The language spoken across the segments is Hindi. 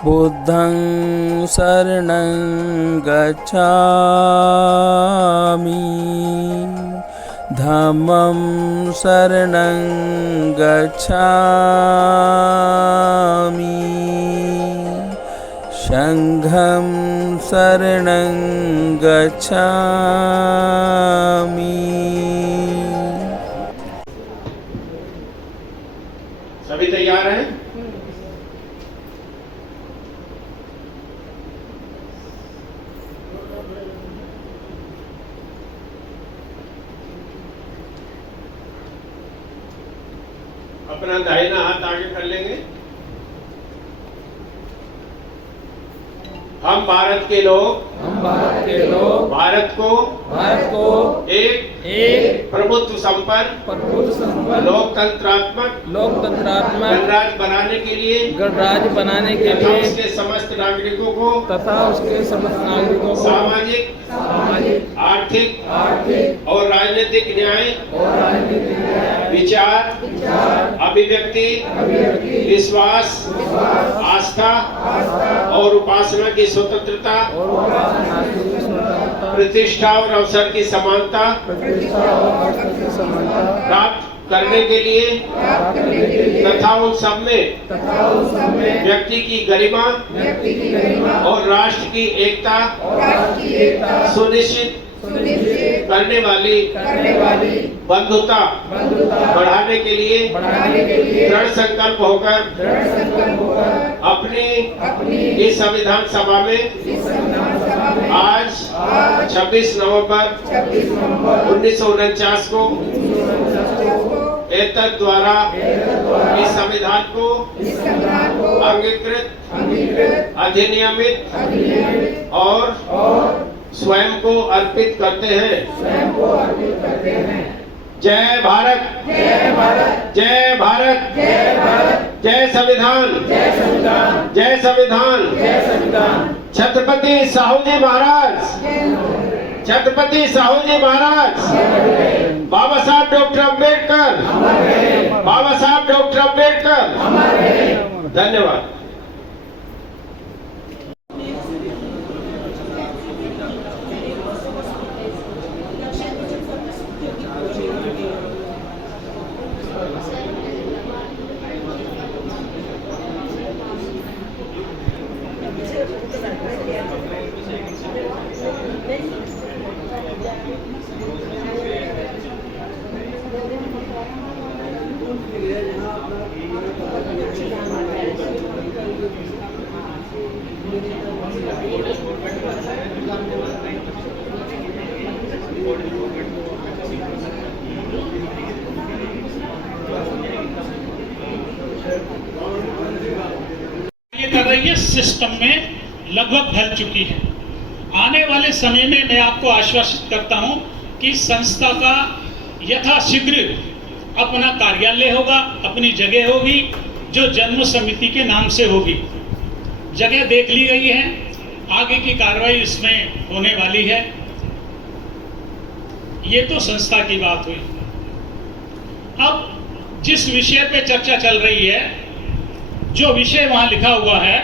बुद्धं शरणं गच्छामि धम्मं शरणं गच्छामि संघं शरणं गच्छामि। सभी तैयार हैं? अपना दाहिना हाथ आगे कर लेंगे। हम भारत के लोग भारत को एक प्रभुत्व संपन्न लोकतंत्रात्मक गणराज्य बनाने के लिए उसके समस्त नागरिकों को सामाजिक आर्थिक और राजनीतिक न्याय विचार अभिव्यक्ति विश्वास आस्था और उपासना की स्वतंत्रता प्रतिष्ठा और अवसर की समानता प्राप्त करने के लिए तथा उन सब में व्यक्ति की गरिमा और राष्ट्र की एकता सुनिश्चित करने वाली बंधुता बढ़ाने के लिए दृढ़ संकल्प होकर अपनी इस संविधान सभा में आज 26 नवंबर 1949 को एतद द्वारा इस संविधान को अंगीकृत अधिनियमित और स्वयं को अर्पित करते हैं। जय भारत जय भारत जय संविधान जय संविधान। छत्रपति साहू जी महाराज छत्रपति साहू जी महाराज बाबा साहब डॉक्टर अम्बेडकर बाबा साहब डॉक्टर अम्बेडकर। धन्यवाद। कर रही है सिस्टम में लगभग ढल चुकी है। आने वाले समय में मैं आपको आश्वासित करता हूं कि संस्था का यथाशीघ्र अपना कार्यालय होगा, अपनी जगह होगी जो जन्म समिति के नाम से होगी। जगह देख ली गई है, आगे की कार्रवाई इसमें होने वाली है। ये तो संस्था की बात हुई। अब जिस विषय पे चर्चा चल रही है, जो विषय वहां लिखा हुआ है,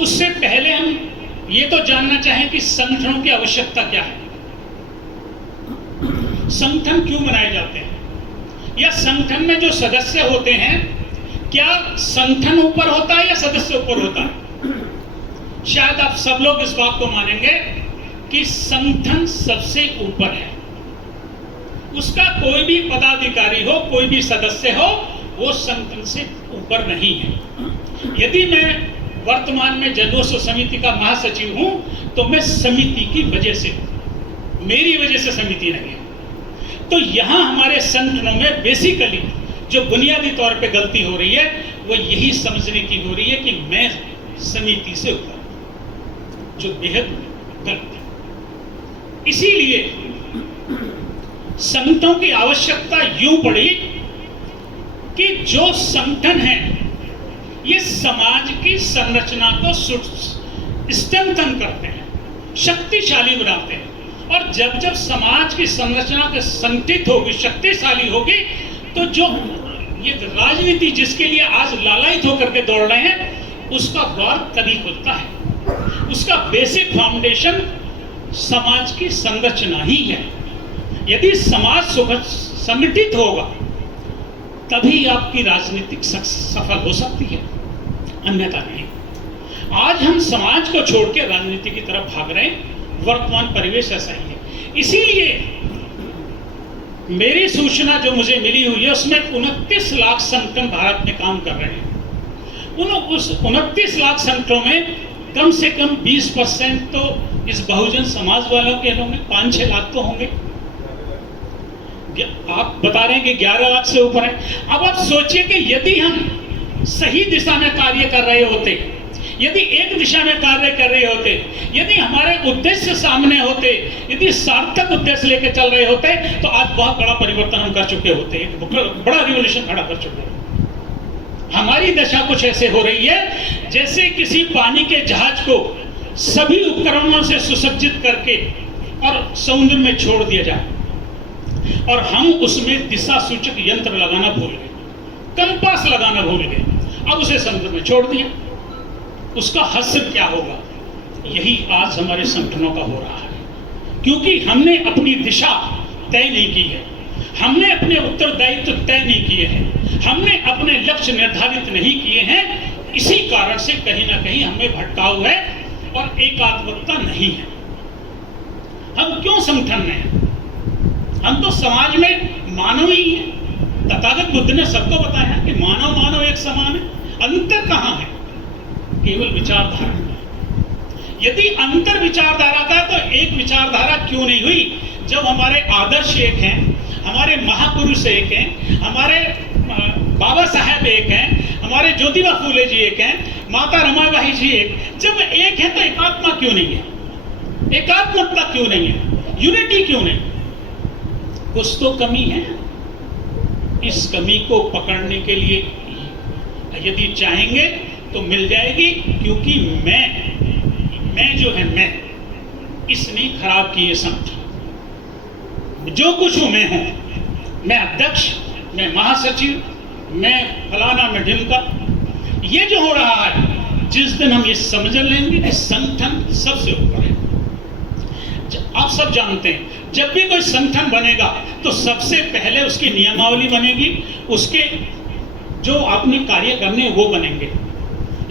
उससे पहले हम ये तो जानना चाहें कि संगठनों की आवश्यकता क्या है, संगठन क्यों बनाए जाते हैं, या संगठन में जो सदस्य होते हैं क्या संगठन ऊपर होता है या सदस्य ऊपर होता है। शायद आप सब लोग इस बात को मानेंगे कि संगठन सबसे ऊपर है। उसका कोई भी पदाधिकारी हो, कोई भी सदस्य हो, वो संगठन से ऊपर नहीं है। यदि मैं वर्तमान में जनोत्सव समिति का महासचिव हूं तो मैं समिति की वजह से हूं, मेरी वजह से समिति नहीं है। तो यहां हमारे संगठनों में बेसिकली जो बुनियादी तौर पे गलती हो रही है वो यही समझने की हो रही है कि मैं समिति से ऊपर, जो बेहद गलत है। इसीलिए संगठनों की आवश्यकता यूं पड़ी कि जो संगठन है ये समाज की संरचना को स्ट्रेंथन करते हैं, शक्तिशाली बनाते हैं। और जब जब समाज की संरचना के संगठित होगी, शक्तिशाली होगी, तो जो ये राजनीति जिसके लिए आज लालायित होकर के दौड़ रहे हैं, उसका द्वार तभी खुलता है। उसका बेसिक फाउंडेशन समाज की संरचना ही है। यदि समाज संगठित होगा तभी आपकी राजनीतिक सफल हो सकती है, अन्यथा नहीं। आज हम समाज को छोड़ के राजनीति की तरफ भाग रहे हैं। वर्तमान परिवेश ऐसा ही है। इसीलिए मेरी सूचना जो मुझे मिली हुई है उसमें 29 लाख संगठन भारत में काम कर रहे हैं। उस 29 लाख संगठनों में कम से कम 20% तो इस बहुजन समाज वालों के होंगे, 5-6 लाख तो होंगे। आप बता रहे हैं कि 11 लाख से ऊपर है। अब आप सोचिए कि यदि हम सही दिशा में कार्य कर रहे होते, यदि एक दिशा में कार्य कर रहे होते, यदि हमारे उद्देश्य सामने होते, यदि सार्थक उद्देश्य लेकर चल रहे होते, तो आज बहुत बड़ा परिवर्तन हम कर चुके होते, एक बड़ा रिवॉल्यूशन खड़ा कर चुके होते। हमारी दशा कुछ ऐसे हो रही है जैसे किसी पानी के जहाज को सभी उपकरणों से सुसज्जित करके और समुद्र में छोड़ दिया जाए और हम उसमें दिशा सूचक यंत्र लगाना भूल गए, कंपास लगाना भूल गए, अब उसे समुद्र में छोड़ दिया। उसका हश्र क्या होगा? यही आज हमारे संगठनों का हो रहा है, क्योंकि हमने अपनी दिशा तय नहीं की है, हमने अपने उत्तरदायित्व तय नहीं किए हैं, हमने अपने लक्ष्य निर्धारित नहीं किए हैं। इसी कारण से कहीं ना कहीं हमें भटकाव है और एकात्मकता नहीं है। हम क्यों संगठन में हैं? हम तो समाज में मानव ही हैं। तथागत बुद्ध ने सबको बताया कि मानव मानव एक समान है। अंतर कहाँ है? केवल विचारधारा में। यदि अंतर विचारधारा था तो एक विचारधारा क्यों नहीं हुई? जब हमारे आदर्श एक हैं, हमारे महापुरुष एक हैं, हमारे बाबा साहेब एक हैं, हमारे ज्योतिबा फूले जी एक हैं, माता रमाबाई जी एक, जब एक है तो एकात्मा क्यों नहीं है? एकात्मकता क्यों नहीं है? यूनिटी क्यों नहीं? कुछ तो कमी है। इस कमी को पकड़ने के लिए यदि चाहेंगे तो मिल जाएगी, क्योंकि मैं जो है मैं, इसने खराब किए संगठन। जो कुछ हूं मैं हूं, मैं अध्यक्ष, मैं महासचिव, मैं फलाना, मैं ढिमका। ये जो हो रहा है, जिस दिन हम ये समझ लेंगे कि संगठन सबसे ऊपर है। आप सब जानते हैं जब भी कोई संगठन बनेगा तो सबसे पहले उसकी नियमावली बनेगी, उसके जो अपने कार्य करने वो बनेंगे।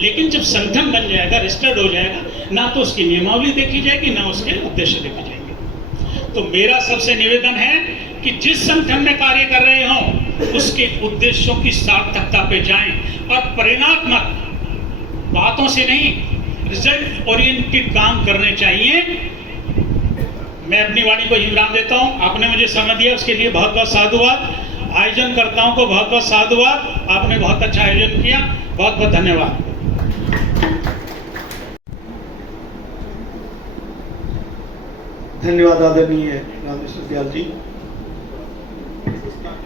लेकिन जब संगठन बन जाएगा, रजिस्टर्ड हो जाएगा, ना तो उसकी नियमावली देखी जाएगी, ना उसके उद्देश्य देखे जाएंगे। तो मेरा सबसे निवेदन है कि जिस संगठन में कार्य कर रहे हों उसके उद्देश्यों की सार्थकता पे जाएं और परिणात्मक बातों से नहीं, रिजल्ट ओरिएंटेड काम करने चाहिए। मैं अपनी वाणी को विराम देता हूं। आपने मुझे समय दिया उसके लिए बहुत बहुत साधुवाद। आयोजनकर्ताओं को बहुत बहुत साधुवाद। आपने बहुत अच्छा आयोजन किया, बहुत बहुत धन्यवाद। धन्यवाद आदरणीय रामेश्वर दयाल जी।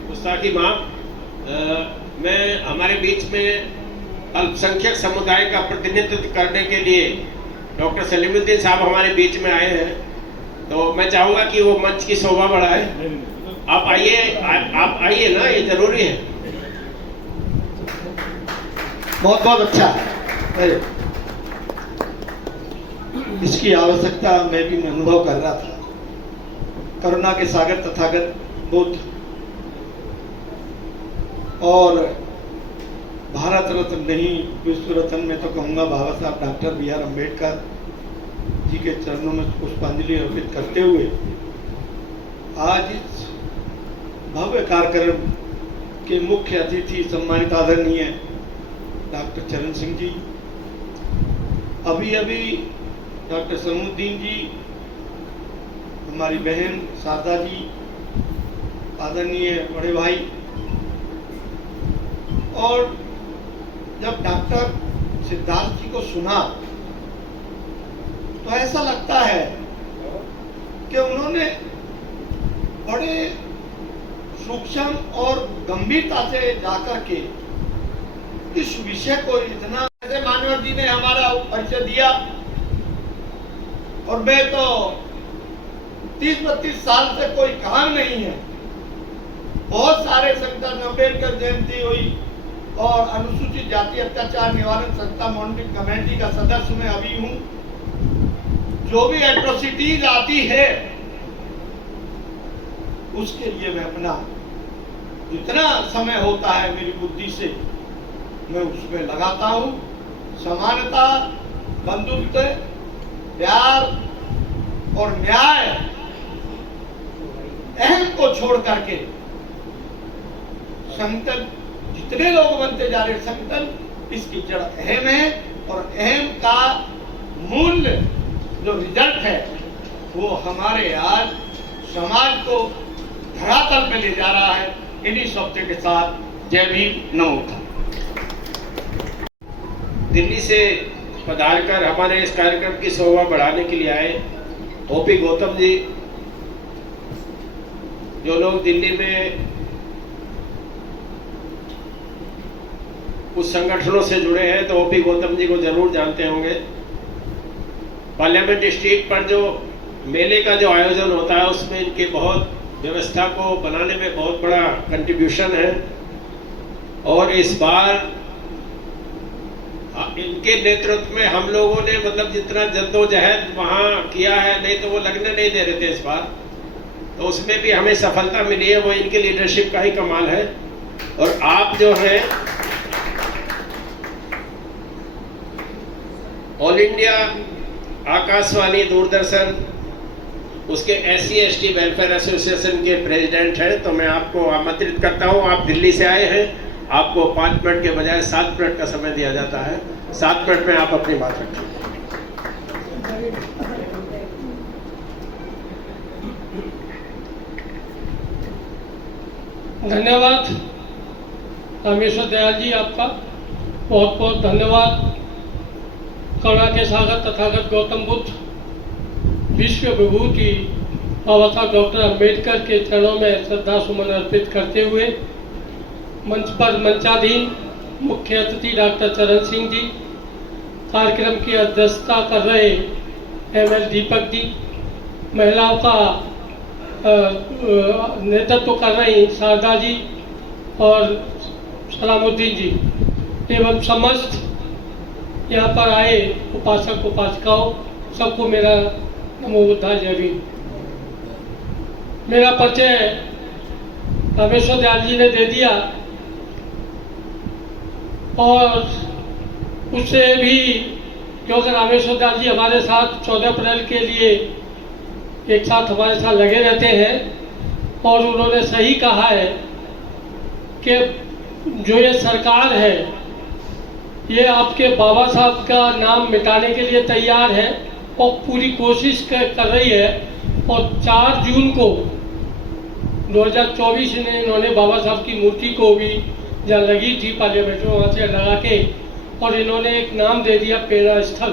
गुस्ताखी माफ। मैं हमारे बीच में अल्पसंख्यक समुदाय का प्रतिनिधित्व करने के लिए डॉक्टर सलीमुद्दीन साहब हमारे बीच में आए हैं, तो मैं चाहूंगा कि वो मंच की शोभा बढ़ाए। आप आइए, आप आइए ना, ये जरूरी है। बहुत बहुत अच्छा है, इसकी आवश्यकता मैं भी अनुभव कर रहा था। करुणा के सागर तथागत बुद्ध और भारत रत्न नहीं विश्व रत्न में तो कहूँगा बाबा साहब डॉक्टर B.R. अम्बेडकर जी के चरणों में पुष्पांजलि अर्पित करते हुए आज इस भव्य कार्यक्रम के मुख्य अतिथि सम्मानित आदरणीय डॉक्टर चरण सिंह जी, अभी अभी डॉक्टर सलीमुद्दीन जी, हमारी बहन शारदा जी, आदरणीय बड़े भाई, और जब डॉक्टर सिद्धार्थ जी को सुना तो ऐसा लगता है कि उन्होंने बड़े सूक्ष्म और गंभीरता से जाकर के इस विषय को इतना, जैसे मानव जी ने हमारा परिचय दिया, और मैं तो 30-32 साल से कोई काम नहीं है, बहुत सारे संगठन, अम्बेडकर जयंती हुई और अनुसूचित जाति अत्याचार निवारण संस्था मॉनिटरिंग कमेटी का सदस्य मैं अभी हूँ। जो भी एट्रोसिटीज आती है उसके लिए मैं अपना जितना समय होता है मेरी बुद्धि से मैं उसमें लगाता हूँ। समानता, बंधुत्व, प्यार और न्याय अहम को छोड़ करके संगठन जितने लोग बनते जा रहे संगठन, इसकी जड़ अहम है और अहम का मूल्य जो रिजल्ट है वो हमारे आज समाज को धरातल पे ले जा रहा है। इन्हीं शब्दों के साथ जय भीम, नमो बुद्धाय। दिल्ली से पधारकर हमारे इस कार्यक्रम की शोभा बढ़ाने के लिए आए ओपी गौतम जी। जो लोग दिल्ली में कुछ संगठनों से जुड़े हैं तो ओपी गौतम जी को जरूर जानते होंगे। पार्लियामेंट स्ट्रीट पर जो मेले का जो आयोजन होता है उसमें इनके बहुत व्यवस्था को बनाने में बहुत बड़ा कंट्रीब्यूशन है और इस बार इनके नेतृत्व में हम लोगों ने मतलब जितना जद्दोजहद वहाँ किया है, नहीं तो वो लगने नहीं दे रहे थे इस बार, तो उसमें भी हमें सफलता मिली है। वो इनकी लीडरशिप का ही कमाल है। और आप जो हैं ऑल इंडिया आकाशवाणी दूरदर्शन उसके SC/ST वेलफेयर एसोसिएशन के प्रेसिडेंट हैं, तो मैं आपको आमंत्रित करता हूं। आप दिल्ली से आए हैं, आपको 5 मिनट के बजाय 7 मिनट का समय दिया जाता है। 7 मिनट में आप अपनी बात रखें। धन्यवाद रामेश्वर दयाल जी, आपका बहुत बहुत धन्यवाद। करुणा के सागर तथागत गौतम बुद्ध विश्व विभूति बाबा साहब डॉक्टर अम्बेडकर के चरणों में श्रद्धा सुमन अर्पित करते हुए मंच पर मंचाधीन मुख्य अतिथि डॉक्टर चरण सिंह जी, कार्यक्रम की अध्यक्षता कर रहे ML दीपक जी, महिलाओं का नेतृत्व कर रही शारदा जी और सलामुद्दीन जी एवं समस्त यहाँ पर आए उपासक उपासिकाओं, सबको मेरा नमो बुद्धाय, जय भीम। मेरा परिचय रामेश्वर दयाल जी ने दे दिया और उससे भी क्योंकि रामेश्वर दयाल जी हमारे साथ 14 अप्रैल के लिए एक साथ हमारे साथ लगे रहते हैं और उन्होंने सही कहा है कि जो ये सरकार है ये आपके बाबा साहब का नाम मिटाने के लिए तैयार है और पूरी कोशिश कर रही है। और 4 जून को 2024 में इन्होंने बाबा साहब की मूर्ति को भी जहाँ लगी थी पार्लियामेंट में वहाँ से लगा के और इन्होंने एक नाम दे दिया प्रेरणा स्थल।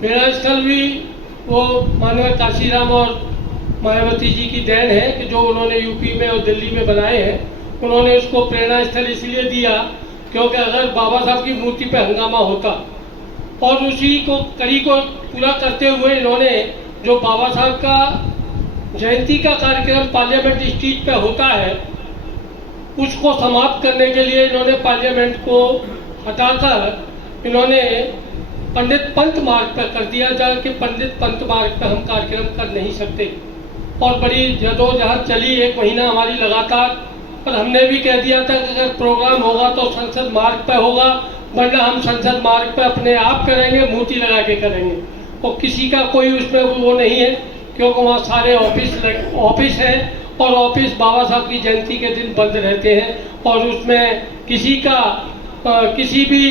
प्रेरणा स्थल भी वो माननीय काशीराम और मायावती जी की देन है कि जो उन्होंने यूपी में और दिल्ली में बनाए हैं। उन्होंने उसको प्रेरणा स्थल इसलिए दिया क्योंकि अगर बाबा साहब की मूर्ति पे हंगामा होता और उसी को कड़ी को पूरा करते हुए इन्होंने जो बाबा साहब का जयंती का कार्यक्रम पार्लियामेंट स्ट्रीट पे होता है उसको समाप्त करने के लिए इन्होंने पार्लियामेंट को हटाकर इन्होंने पंडित पंत मार्ग पर कर दिया जाए कि पंडित पंत मार्ग पर हम कार्यक्रम कर नहीं सकते। और बड़ी जदोजहद चली 1 महीना हमारी लगातार, पर हमने भी कह दिया था कि अगर प्रोग्राम होगा तो संसद मार्ग पर होगा, वरना हम संसद मार्ग पर अपने आप करेंगे, मूर्ति लगा के करेंगे। और किसी का कोई उसमें वो नहीं है क्योंकि वहाँ सारे ऑफिस हैं और ऑफिस बाबा साहब की जयंती के दिन बंद रहते हैं और उसमें किसी का किसी भी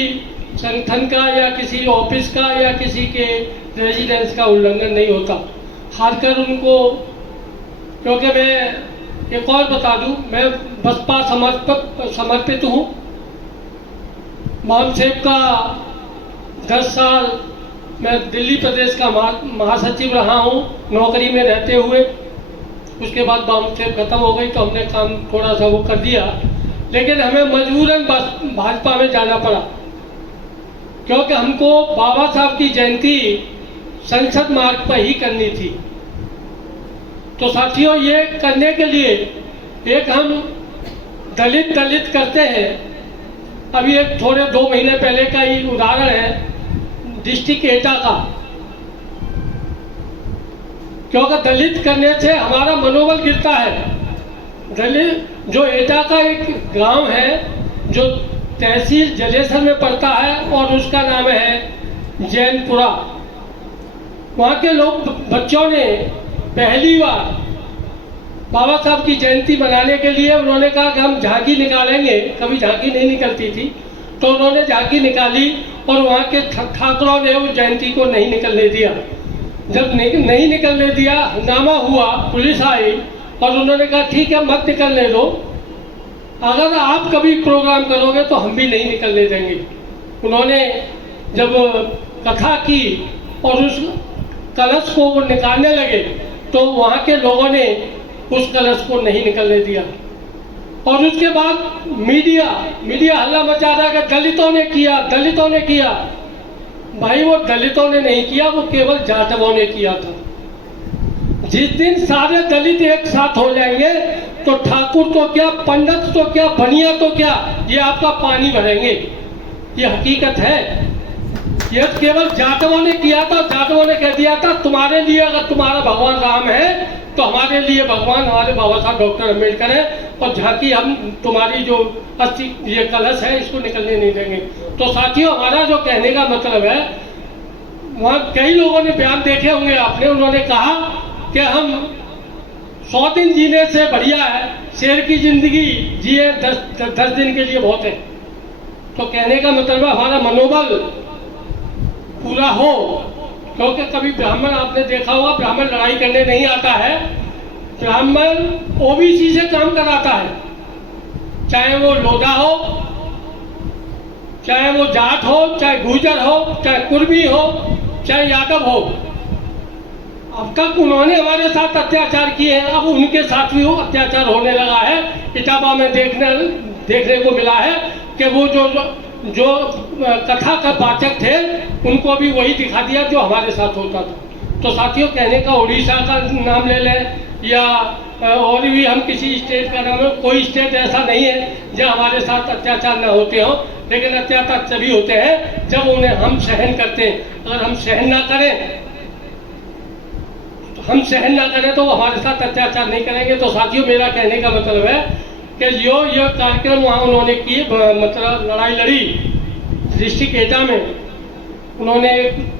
संगठन का या किसी ऑफिस का या किसी के रेजिडेंस का उल्लंघन नहीं होता। खासकर उनको, क्योंकि मैं एक और बता दूं, मैं बसपा समर्पित हूँ। मामसेब का 10 साल मैं दिल्ली प्रदेश का महासचिव रहा हूँ नौकरी में रहते हुए। उसके बाद मामसेब खत्म हो गई तो हमने काम थोड़ा सा वो कर दिया, लेकिन हमें मजबूरन भाजपा में जाना पड़ा क्योंकि हमको बाबा साहब की जयंती संसद मार्ग पर ही करनी थी। तो साथियों, ये करने के लिए एक हम दलित दलित करते हैं। अभी एक थोड़े 2 महीने पहले का ही उदाहरण है डिस्ट्रिक्ट एटा का, क्योंकि दलित करने से हमारा मनोबल गिरता है। दलित जो एटा का एक गांव है जो तहसील जलेसर में पड़ता है और उसका नाम है जैनपुरा, वहाँ के लोग बच्चों ने पहली बार बाबा साहब की जयंती मनाने के लिए उन्होंने कहा कि हम झांकी निकालेंगे। कभी झांकी नहीं निकलती थी, तो उन्होंने झांकी निकाली और वहाँ के ठाकुरों ने उस जयंती को नहीं निकलने दिया। जब नहीं निकलने दिया, हंगामा हुआ, पुलिस आई और उन्होंने कहा ठीक है मत निकलने दो, अगर आप कभी प्रोग्राम करोगे तो हम भी नहीं निकलने देंगे। उन्होंने जब कथा की और उस कलश को वो निकालने लगे तो वहाँ के लोगों ने उस कलश को नहीं निकलने दिया। और उसके बाद मीडिया हल्ला मचा रहा है कि दलितों ने किया। भाई वो दलितों ने नहीं किया, वो केवल जाटवों ने किया था। जिस दिन सारे दलित एक साथ हो जाएंगे तो ठाकुर तो क्या, पंडित तो क्या, बनिया तो क्या, ये आपका पानी भरेंगे। ये हकीकत है। ये केवल जाटवों ने किया था। जाटवों ने कह दिया था तुम्हारे लिए अगर तुम्हारा भगवान राम है तो हमारे लिए भगवान हमारे बाबा साहब डॉक्टर अम्बेडकर है, और झांकी हम तुम्हारी जो अस्थि ये कलश है इसको निकलने नहीं देंगे। तो साथियों, हमारा जो कहने का मतलब है, वहाँ कई लोगों ने बयान देखे होंगे आपने, उन्होंने कहा कि हम 100 दिन जीने से बढ़िया है शेर की जिंदगी जिए 10 दिन के लिए बहुत है। तो कहने का मतलब है हमारा मनोबल पूरा हो, क्योंकि कभी ब्राह्मण आपने देखा होगा, ब्राह्मण लड़ाई करने नहीं आता है। ब्राह्मण ओबीसी से काम कराता है, चाहे वो लोधा हो, चाहे वो जाट हो, चाहे गुर्जर हो, चाहे कुर्मी हो, चाहे यादव हो। अब तक उन्होंने हमारे साथ अत्याचार किए हैं, अब उनके साथ भी वो अत्याचार होने लगा है। इटावा में देखने को मिला है कि वो जो कथा का वाचक थे उनको भी वही दिखा दिया जो हमारे साथ होता था। तो साथियों, कहने का उड़ीसा का नाम ले लें या और भी हम किसी स्टेट का नाम, कोई स्टेट ऐसा नहीं है जहाँ हमारे साथ अत्याचार न होते हो, लेकिन अत्याचार तभी होते हैं जब उन्हें हम सहन करते हैं। अगर हम सहन ना करें तो हमारे साथ अत्याचार नहीं करेंगे। तो साथियों, मेरा कहने का मतलब है कि जो ये कार्यक्रम वहाँ उन्होंने किए, मतलब लड़ाई लड़ी डिस्ट्रिक्ट एटा में, उन्होंने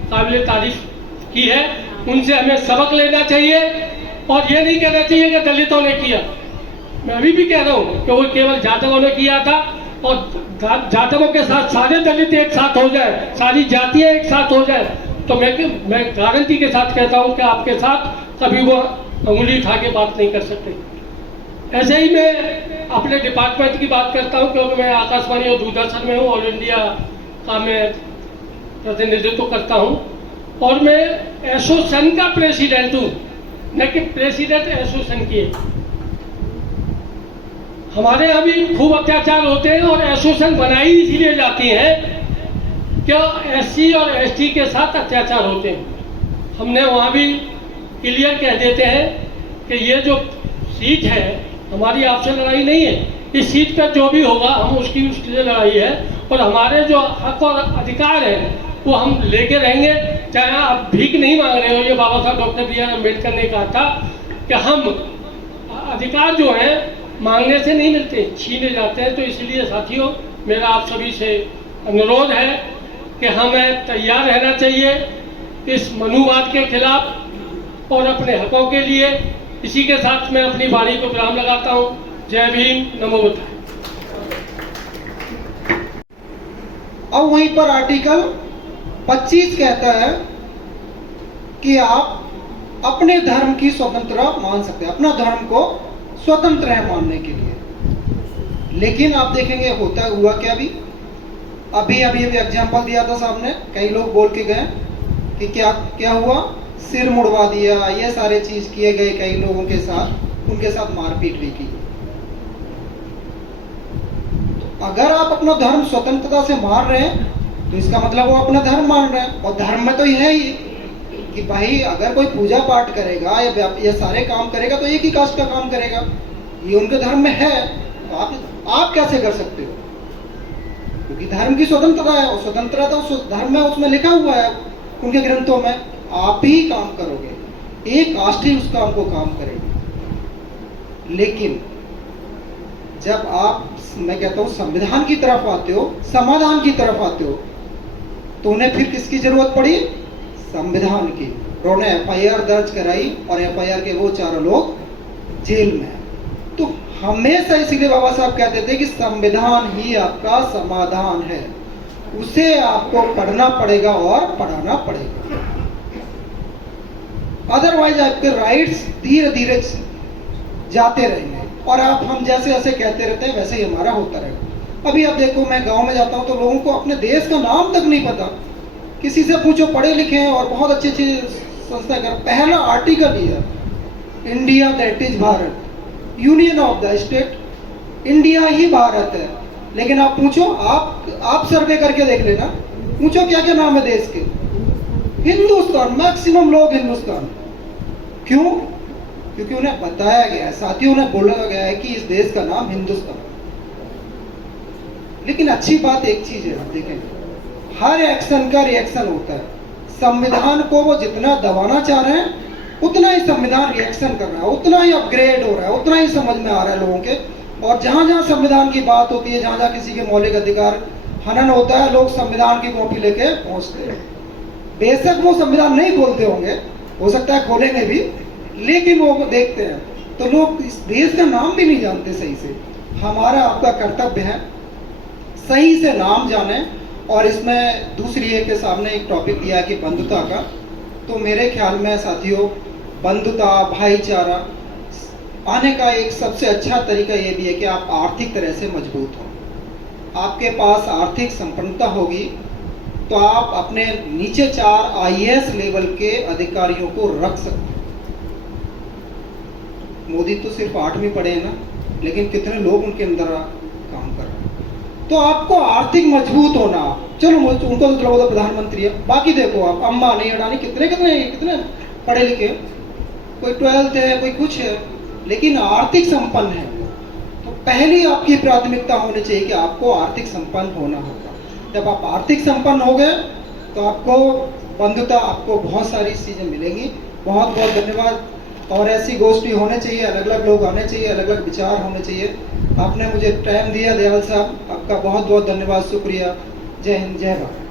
काबिल तारीफ की है। उनसे हमें सबक लेना चाहिए और ये नहीं कहना चाहिए कि दलितों ने किया। मैं अभी भी कह रहा हूँ कि वो केवल जाटवों ने किया था, और जाटवों के साथ सारे दलित एक साथ हो जाए, सारी जातियाँ एक साथ हो जाए, तो मैं गारंटी के साथ कहता हूँ कि आपके साथ कभी वो उंगली उठा के बात नहीं कर सकते। ऐसे ही मैं अपने डिपार्टमेंट की बात करता हूँ, क्योंकि मैं आकाशवाणी और दूरदर्शन में हूँ, ऑल इंडिया का मैं प्रतिनिधित्व करता हूँ, और मैं एसोसिएशन का प्रेसिडेंट हूँ, न कि प्रेसिडेंट एसोसिएशन की। हमारे यहाँ भी खूब अत्याचार होते हैं और एसोसिएशन बनाई इसीलिए जाती है कि एससी और एसटी के साथ अत्याचार होते हैं। हमने वहाँ भी क्लियर कह देते हैं कि ये जो सीट है हमारी आपसे लड़ाई नहीं है, इस सीट पर जो भी होगा हम उसकी लिए लड़ाई है, और हमारे जो हक और अधिकार है वो हम लेके रहेंगे। चाहे आप भीख नहीं मांग रहे हो, ये बाबा साहब डॉक्टर B.R. अम्बेडकर ने कहा था कि हम अधिकार जो हैं मांगने से नहीं मिलते, छीने जाते हैं। तो इसलिए साथियों, मेरा आप सभी से अनुरोध है कि हमें तैयार रहना चाहिए इस मनुवाद के खिलाफ और अपने हकों के लिए। इसी के साथ मैं अपनी वाणी को विराम लगाता हूँ। जय भीम, नमो बुद्धाय। अब वहीं पर आर्टिकल 25 कहता है कि आप अपने धर्म की स्वतंत्रता मान सकते हैं, अपना धर्म को स्वतंत्र है मानने के लिए। लेकिन आप देखेंगे हुआ क्या, अभी एग्जाम्पल दिया था साहब ने, कई लोग बोल के गए कि क्या हुआ, सिर मुड़वा दिया, ये सारे चीज किए गए कई लोगों के साथ, उनके साथ मारपीट भी की। तो अगर आप अपना धर्म स्वतंत्रता से मान रहे हैं तो इसका मतलब वो अपना धर्म मान रहे हैं। और धर्म में तो यह है ही कि भाई अगर कोई पूजा पाठ करेगा या ये सारे काम करेगा तो एक ही कास्ट का काम करेगा, ये उनके धर्म में है। तो आप कैसे कर सकते हो? क्योंकि धर्म की स्वतंत्रता है, और स्वतंत्रता उस धर्म में उसमें लिखा हुआ है उनके ग्रंथों में, आप ही काम करोगे, एक कास्ट ही उस काम को काम करेगी। लेकिन जब आप, मैं कहता हूं, संविधान की तरफ आते हो, समाधान की तरफ आते हो, तो उन्हें फिर किसकी जरूरत पड़ी? संविधान की। उन्होंने एफआईआर दर्ज कराई और एफआईआर के वो 4 लोग जेल में हैं। तो हमेशा इसीलिए बाबा साहब कहते थे कि संविधान ही आपका समाधान है, उसे आपको पढ़ना पड़ेगा और पढ़ाना पड़ेगा। अदरवाइज आपके राइट्स धीरे धीरे जाते रहेंगे और आप, हम जैसे जैसे कहते रहते हैं वैसे ही हमारा होता रहेगा। अभी आप देखो, मैं गांव में जाता हूं तो लोगों को अपने देश का नाम तक नहीं पता। किसी से पूछो, पढ़े लिखे हैं और बहुत अच्छी अच्छी संस्था कर, पहला आर्टिकल ही है India that is Bharat, union of the state, India ही भारत है। लेकिन आप पूछो, आप सर्वे करके देख लेना, पूछो क्या क्या नाम है देश के? हिंदुस्तान, मैक्सिमम लोग हिंदुस्तान। क्यों? क्योंकि उन्हें बताया गया है, साथियों, उन्हें बोला गया है कि इस देश का नाम हिंदुस्तान। लेकिन अच्छी बात एक चीज है, देखें, हर एक्शन का रिएक्शन होता है। संविधान को वो जितना दबाना चाह रहे हैं उतना ही संविधान रिएक्शन कर रहा है, उतना ही अपग्रेड हो रहा है, उतना ही समझ में आ रहा है लोगों के। और जहां जहां संविधान की बात होती है, जहां जहां किसी के मौलिक अधिकार हनन होता है, लोग संविधान की कॉपी लेके पहुंचते हैं। बेशक वो संविधान नहीं खोलते होंगे, हो सकता है खोलेंगे भी, लेकिन वो देखते हैं तो लोग इस देश का नाम भी नहीं जानते सही से। हमारा आपका कर्तव्य है सही से नाम जाने। और इसमें दूसरी एक के सामने एक टॉपिक दिया कि बंधुता का, तो मेरे ख्याल में साथियों, बंधुता, भाईचारा आने का एक सबसे अच्छा तरीका ये भी है कि आप आर्थिक तरह से मजबूत हो। आपके पास आर्थिक संपन्नता होगी तो आप अपने नीचे 4 आईएएस लेवल के अधिकारियों को रख सकते हैं। मोदी तो सिर्फ 8वीं पढ़े हैं ना, लेकिन कितने लोग उनके अंदर काम कर रहे हैं। तो आपको आर्थिक मजबूत होना, चलो उनको तो चलो वो प्रधानमंत्री है, बाकी देखो आप अंबानी, अडानी, कितने कितने कितने पढ़े लिखे, कोई 12th है, कोई कुछ है, लेकिन आर्थिक संपन्न है। तो पहली आपकी प्राथमिकता होनी चाहिए कि आपको आर्थिक संपन्न होना होगा। जब आप आर्थिक संपन्न हो गए तो आपको बंधुता, आपको बहुत सारी चीजें मिलेंगी। बहुत बहुत धन्यवाद। और ऐसी गोष्ठी होने चाहिए, अलग अलग लोग आने चाहिए, अलग अलग विचार होने चाहिए। आपने मुझे टाइम दिया दयाल साहब, आपका बहुत बहुत धन्यवाद, शुक्रिया। जय हिंद, जय भारत।